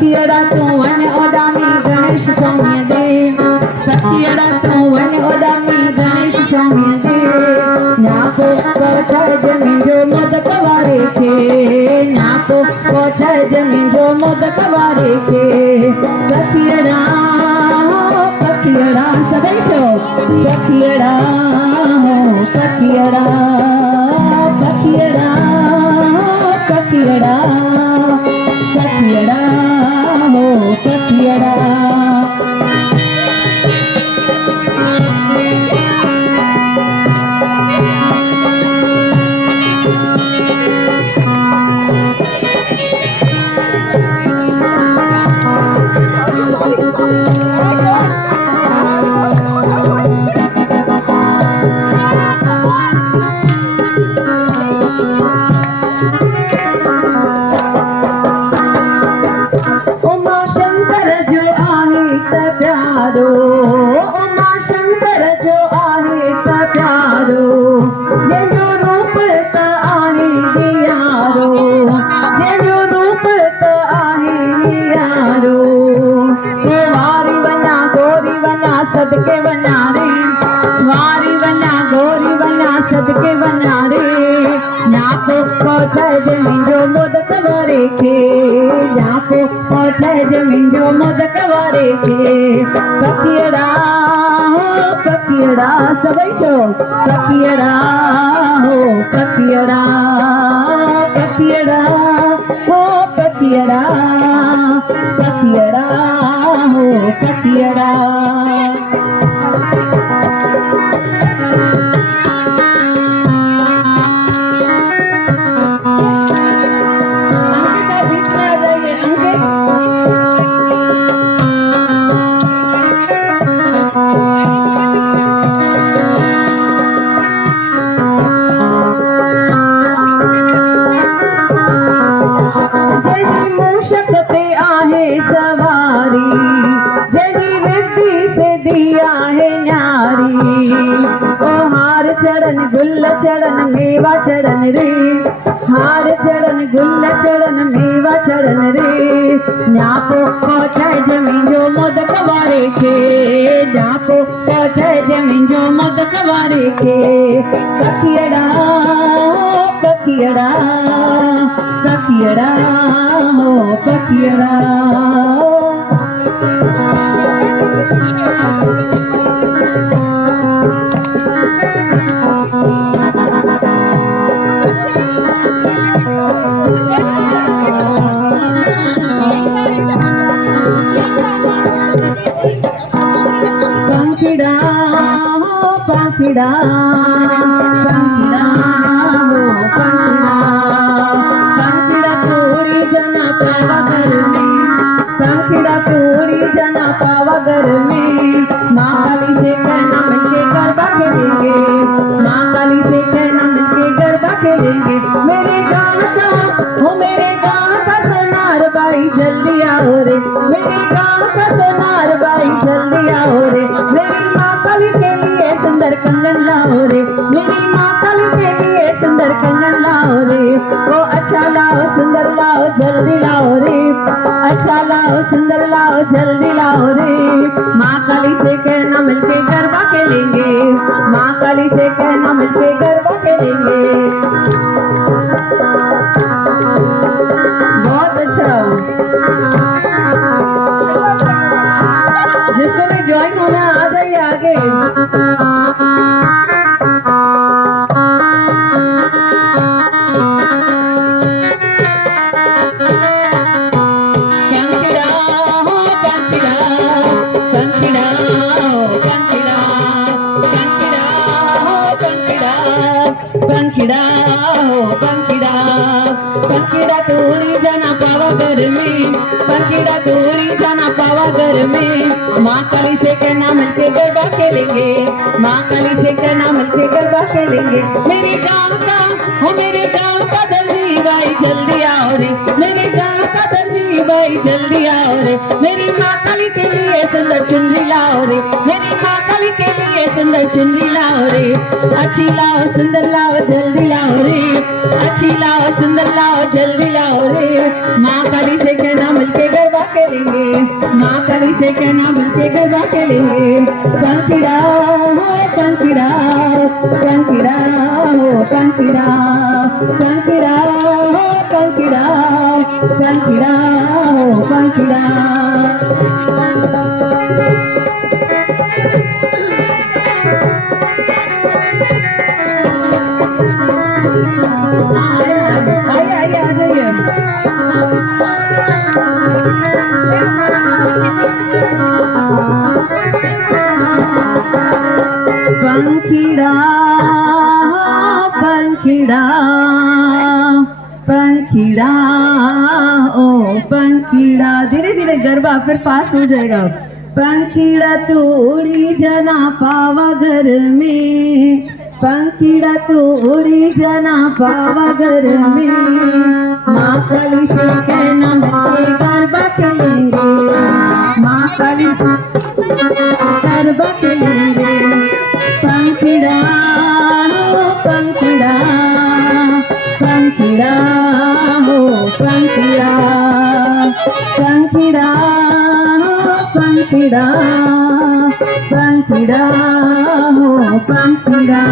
पखियड़ा तू वन ओदामी गणेश स्वामी दे पखियड़ा तू वन ओदामी गणेश स्वामी दे न्यापो पहुंचाए जमीन जो मोदक वारे खे न्यापो पहुंचाए जमीन जो मोदक वारे खे पखियड़ा सभी चो पखियड़ा हो पखियड़ा पखियड़ा पखियड़ा पखियड़ा हो पखियड़ा उमा शंकर जो आहे त प्यारो जंहिंजो रूप त आहे दियारो जंहिंजो रूप त आहे दियारो वारी वञा गोरी वञा सदके वञा रे वारी वञा गोरी वञा सदके वञा रे न्यापो पहुंचाए जमीन जो मोदक वारे खे न्यापो पहुंचाए जमीन जो मोदक वारे खे पखियड़ा हो पखियड़ा सभी चो पखियड़ा हो पखियड़ा पखियड़ा हो पखियड़ा पखियड़ा हो पखियड़ा शक्ति आहे सवारी जड़ी रिद्धि से दिया है न्यारी ओ हार चरण गुल चरण मेवा चरण रे हार चरण गुल चरण मेवा चरण रे न्यापो पहुंचाए जमीन जो मोदक वारे खे न्यापो पहुंचाए जमीन जो मोदक वारे खे पखियड़ा पखियड़ा पखियड़ा हो पखियड़ा पंखिड़ा हो पंखिड़ा पंखिड़ा हो पंखिड़ा पंखिड़ा तोड़ी जना पावा घर में पंखिड़ा तोड़ी जना पावा घर में माँ काली से कहना मिलके गरबा खेलेंगे माँ काली से कहना मिलके गरबा खेलेंगे मेरे गाँव का हो मेरे गाँव का सोनार बाई जल्दी आओ रे मेरे गाँव का सोनार बाई जल्दी आओ रे मेरी माँ काली के लिए सुंदर कंगन लाओ रे मेरी माँ काली के लिए सुंदर कंगन लाओ रे ओ अच्छा लाओ सुंदर लाओ जल्दी लाओ रे अच्छा लाओ सुंदर लाओ जल्दी लाओ रे माँ काली से कहना मिलके गरबा खेलेंगे माँ काली से कहना मिलके गरबा खेलेंगे बहुत अच्छा जिसको भी ज्वाइन होना आ जाइए आगे पंखिड़ा हो पंखिड़ा पंखिड़ा तोड़ी जाना पावा घर में पंखिड़ा तोड़ी जाना पावा घर में माँ काली से कहना मिलके गरबा खेलेंगे माँ काली से कहना मिलके गरबा खेलेंगे मेरे गाँव का हो मेरे गाँव का दर्जी भाई जल्दी आओ रे मेरे गाँव का दर्जी भाई जल्दी आओ रे मेरी माँ काली के लिए सुंदर चुनरी लाओ रे मेरी माँ काली के लिए सुंदर चुनरी लाओ रे अच्छी लाओ सुंदर लाओ जल्दी लाओ रे अच्छी लाओ सुंदर लाओ जल्दी लाओ रे माँ काली से कहना मिलके गरबा काली से कहना मिलके गरबा खेलेंगे। पंखीड़ा हो पंखीड़ा, पंखीड़ा हो पंखीड़ा, पंखीड़ा हो पंखीड़ा, पंखीड़ा हो पंखीड़ा। आइए आइए आ जाइए। पंखीड़ा पंखीड़ा, पंखीड़ा ओ पंखीड़ा। धीरे धीरे गरबा फिर पास हो जाएगा। पंखीड़ा तू उड़ी जना पावा घर में, पंखीड़ा तू उड़ी जना पावा घर में। माँ काली से कहना मिलके गरबा खेलेंगे, माँ काली से गरबा खेलेंगे। पंखीड़ा हो पंखीड़ा, पंखीड़ा हो पंखीड़ा, पंखीड़ा हो पंखीड़ा, पंखीड़ा हो पंखीड़ा।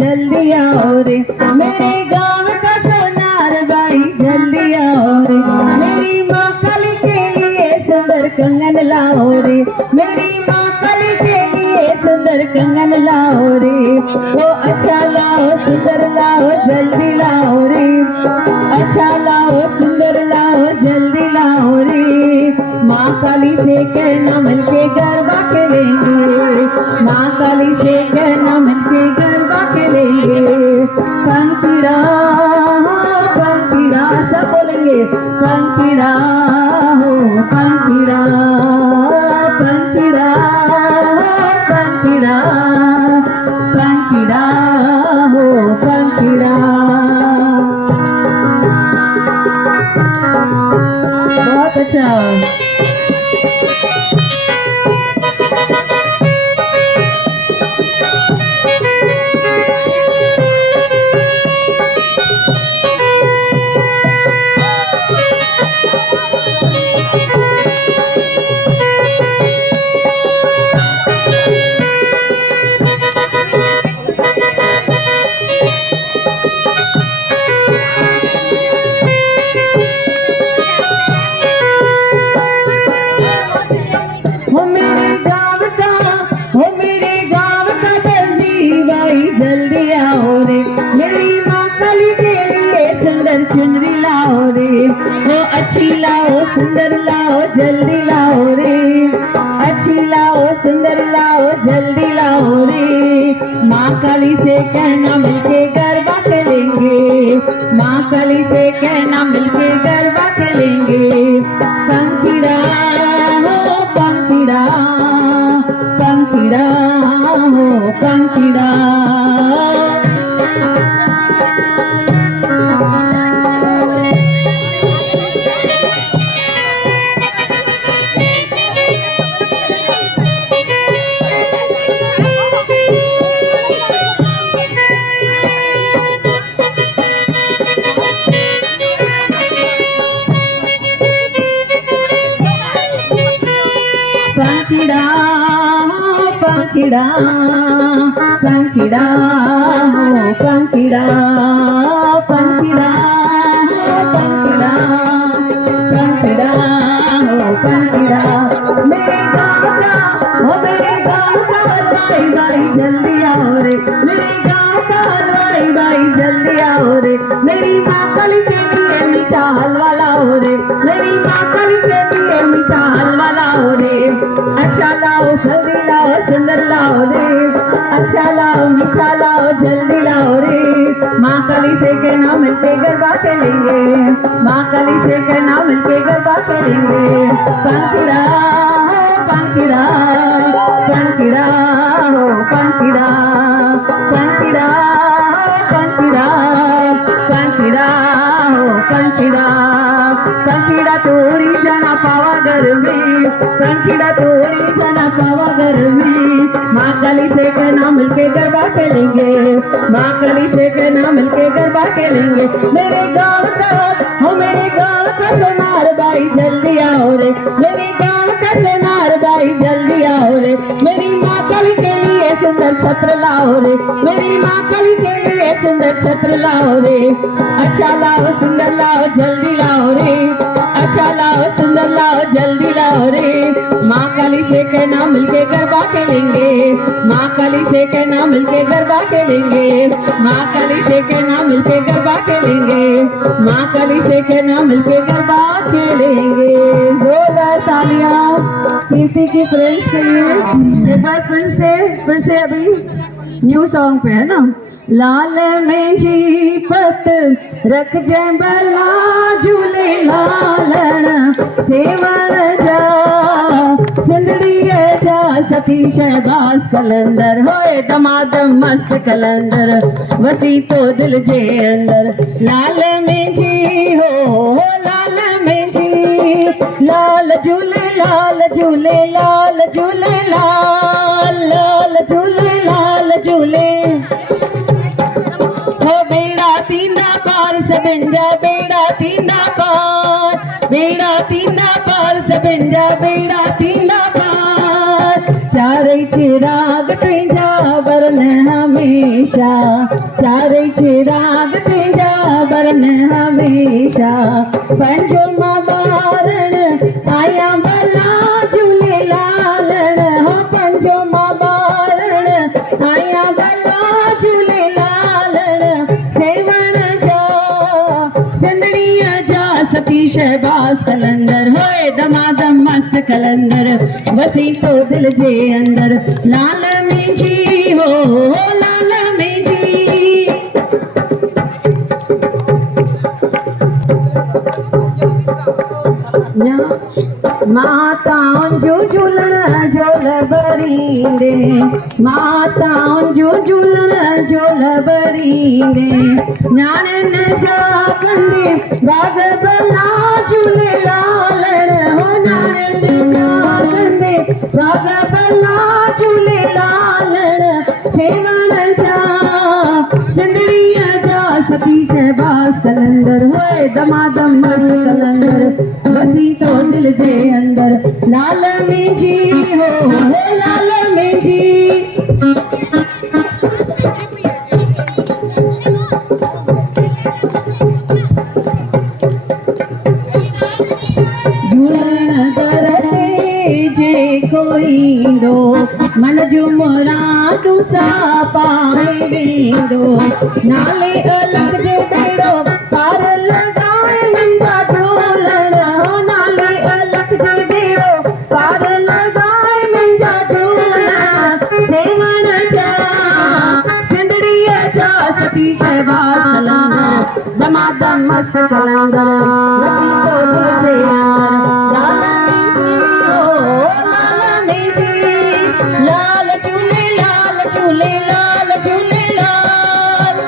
जल्दी आओ रे मेरे गाँव का सोनार भाई, जल्दी आओ रे। मेरी माँ काली के लिए सुंदर कंगन लाओ रे, मेरी माँ काली के लिए सुंदर कंगन लाओ रे। वो अच्छा लाओ सुंदर लाओ जल्दी लाओ रे, अच्छा लाओ सुंदर लाओ जल्दी लाओ रे। माँ काली से कहना मिलके गरबा खेलेंगे, माँ काली से कहना मिलके गरबा खेलेंगे। पंखीड़ा हो पंखीड़ा, सब बोलेंगे। पंखीड़ा हो पंखीड़ा, पंखीड़ा हो पंखीड़ा, पंखीड़ा हो पंखीड़ा। बहुत अच्छा। जल्दी आओ रे मेरी माँ काली के लिए सुंदर चुनरी लाओ रे। वो अच्छी लाओ सुंदर लाओ जल्दी लाओ रे, अच्छी लाओ सुंदर लाओ जल्दी लाओ रे। माँ काली से कहना मिलके गरबा खेलेंगे, माँ काली से कहना मिलके गरबा खेलेंगे। पंखीड़ा हो पंखीड़ा, पंखीड़ा हो पंखीड़ा। पंखीड़ा पंखीड़ा, पंखीड़ा हो पंखीड़ा, पंखीड़ा हो पंखीड़ा, पंखीड़ा हो पंखीड़ा। मेरे गाँव का हो मेरे गाँव का हलवाई भाई जल्दी आओ रे, मेरे गाँव का हलवाई भाई जल्दी आओ रे। मेरी माँ काली के लिए मीठा हलवा लाओ रे, मेरी माँ काली के लिए मीठा हलवा लाओ रे। अच्छा लाओ जल्दी लाओ सुंदर लाओ रे, अच्छा लाओ मीठा लाओ जल्दी लाओ रे। माँ काली से कहना मिलके गरबा खेलेंगे, माँ काली से कहना मिलके गरबा खेलेंगे पंखिड़ा पंखिड़ा पंखिड़ा हो पंखिड़ा पंखिड़ा पंखिड़ा पंखिड़ा हो पंखिड़ा पंखिड़ा तोड़ी जाना पावा घर में पंखिड़ा तोड़ी जाना पावा घर में माँ काली से कहना मिलके गरबा खेलेंगे माँ काली से कहना मिलके गरबा खेलेंगे मेरे गाँव का हो मेरे गाँव का सोनार बाई जल्दी आओ रे मेरे गाँव का सोनार बाई जल्दी आओ रे मेरी माँ काली के लिए सुंदर छत्र लाओ रे मेरी माँ काली के लिए सुंदर छत्र लाओ रे अच्छा लाओ सुंदर लाओ जल्दी लाओ रे अच्छा लाओ सुंदर लाओ जल्दी लाओ रे माँ काली से कहना मिलके गरबा खेलेंगे माँ काली से कहना मिलके गरबा खेलेंगे माँ काली से कहना मिलके गरबा खेलेंगे माँ काली से कहना मिलके गरबा खेलेंगे जोरदार तालियां कीर्ति की फ्रेंड्स के लिए एक बार फिर से अभी न्यू सॉन्ग पे है ना लाल में जी पत रख जय बला झूले लालन सेवन जा सिंदड़ी जा सती शहबाज कलंदर होए दमादम मस्त कलंदर वसी तो दिल जे अंदर लाल में जी हो लाल में जी लाल झूले लाल झूले लाल झूले लाल झूले लाल झूले हो बेड़ा तींदा पार सबंजा बेड़ा तींदा पार सबंजा बेड़ा तींदा पार चारे चिराग तुझा बरन हमेशा चारे चिराग तुझा बरन हमेशा पंजो मां बारण आया भला झूले लालन हो पंजो मां बारण आया भला झूले लालन सेवन जा सिंदड़िया जा सती शहबाज कलंदर होए दमादम मस्त कलंदर वसी तो दिल जे अंदर लाल में जी हो लाल में जी माताउन जो झूलण झोल भरींदे माताउन जो झूलण झोल भरींदे न्याणन जा कंदे बाग भला झूले लालण हो न्याणन जा कंदे बाग भला झूले लालण सेवन जा सिंदड़िया जा सती शहबाज कलंदर होए दमादम मस्त कलंदर बसी तो दिल जे अंदर लाल में जी हो लाल में जी झूलन करते जे कोई दो मन जुमरा तुसा पाए वेंदो नाले अलग जे बेड़ो पार लगाए मंजा झूलन हो नाले अलग जे बेड़ो पार लगाए मंजा झूलन सेवन जा सिंदड़िया जा सती शहबाज कलंदर दमादम मस्त कलंदर वसी तो दिल जे अंदर लाल झूले लाल झूले लाल झूले लाल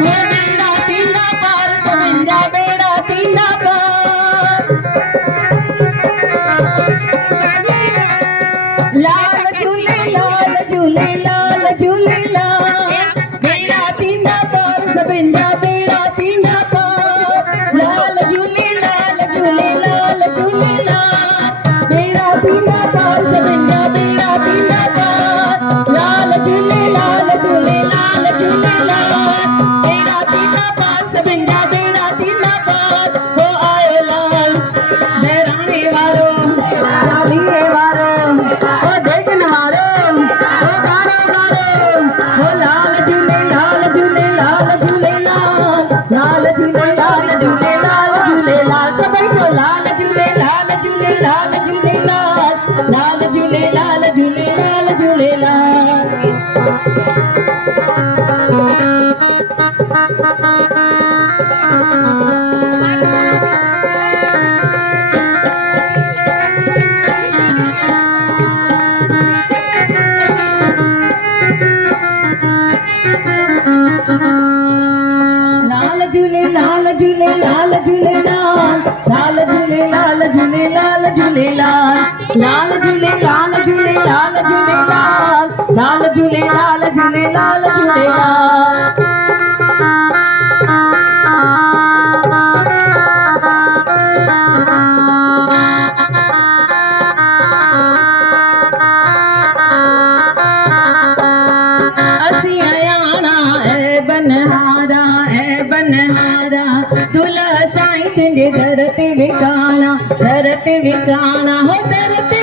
बेड़ा तींदा पार सबंजा बेड़ा तींदा पार लाल झूले लाल झूले लाल झूले लाल बेड़ा तींदा झूलेलाल लाल झूलेलाल झूलेलाल झूलेलाल लाल झूलेलाल झूलेलाल झूलेलाल असी आयाना है बनहारा दुल्हा साईं तुझे धरती विकाना हो धरती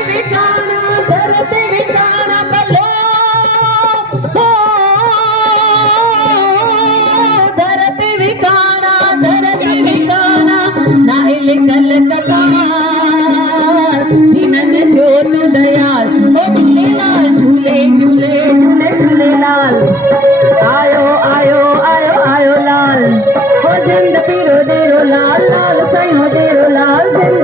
विकाना बलो हो धरती विकाना नाहिल कलककार हिनन जोत दयाल हो झूलेलाल झूले झूले झूले झूलेलाल आयो आयो आयो आयो लाल हो जिंद पीरो देरो लाल लाल साईं हो देरो लाल जिंद